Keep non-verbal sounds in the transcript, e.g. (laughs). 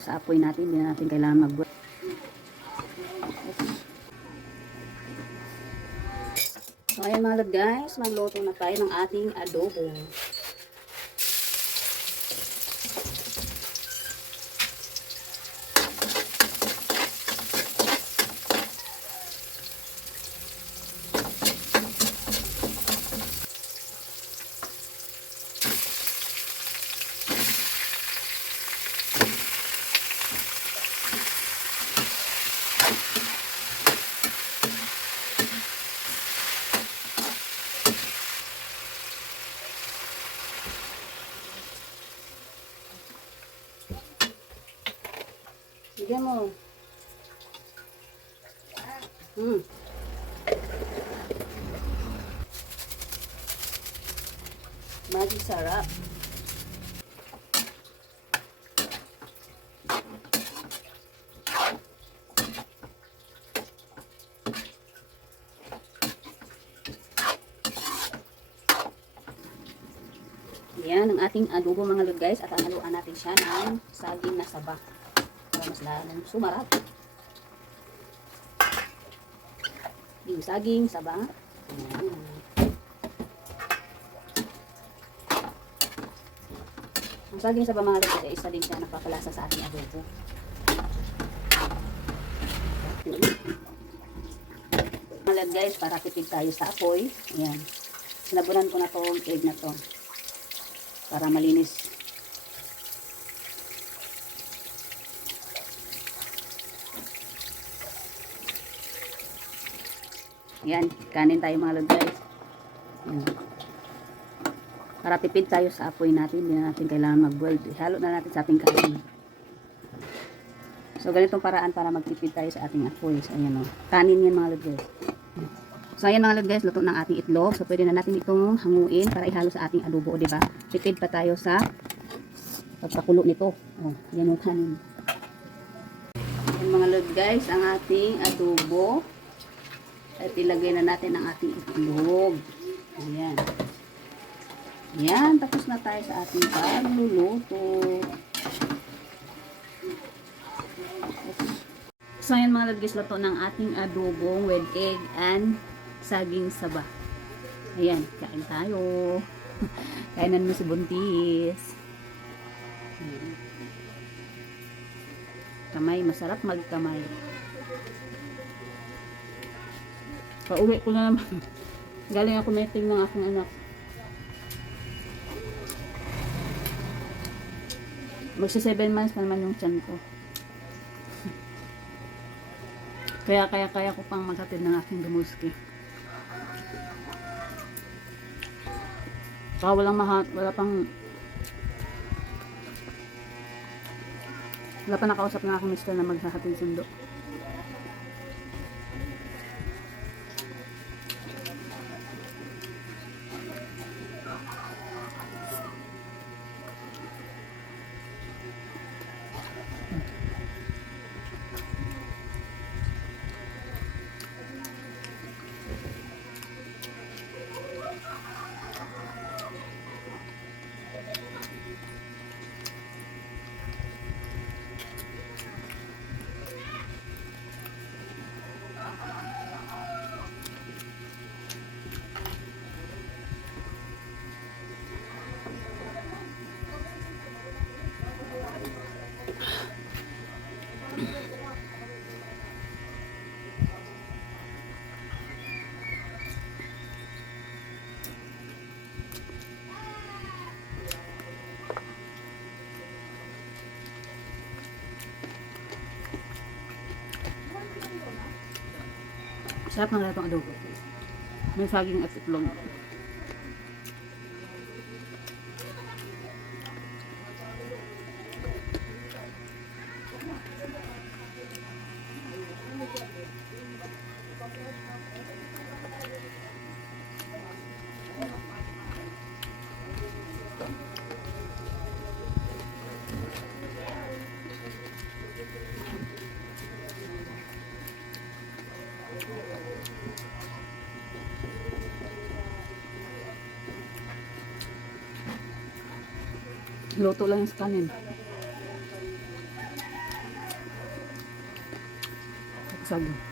Sa apoy natin, hindi na natin kailangan mag So ayan mga guys, magluto na tayo ng ating adobo. Sige mo. Hmm. Maging sarap. Yan ang ating adobo mga lord guys at haluan natin siya ng saging na saba lalong sumarap. Yung saging saba. Yan. Ang saging saba mga guys ay isa din siya napapalasa sa ating adobo. Lord guys para tipid tayo sa apoy. Ayan. Sinabunan ko na to egg na to para malinis. Yan, kanin tayo mga lord guys. Para tipid tayo sa apoy natin, hindi na natin kailangan mag-boil. Halo na natin sa ating kanin. So, ganitong paraan para magtipid tayo sa ating apoy. So, ayan o. Kanin yan mga lord. So, ayan mga lord guys, luto ng ating itlog. So, pwede na natin itong hanguin para ihalo sa ating adobo, di ba? Tipid pa tayo sa pagpakulo nito. Oh, yan yung kanin. Ayan mga lord guys, ang ating adobo. At ilagay na natin ang ating itlog. Ayan. Ayan, tapos na tayo sa ating pagluluto. So, ayan mga lord guys, luto ng ating adobong with egg and saging saba. Ayan, kain tayo. (laughs) Kainan mo si Buntis. Kamay, masarap magkamay. Pauwi ko na naman. (laughs) Galing ako meeting ng aking anak. Magsa 7 months pa naman yung tiyan ko. (laughs) Kaya kaya kaya ko pang maghatid ng aking gamuski. Saka walang mahat, wala pang wala pa nakausap ng aking mister na maghahatid sundo. Sarap ng itong adobo. May saging at itlog. Luto lang yung kanin. Saging.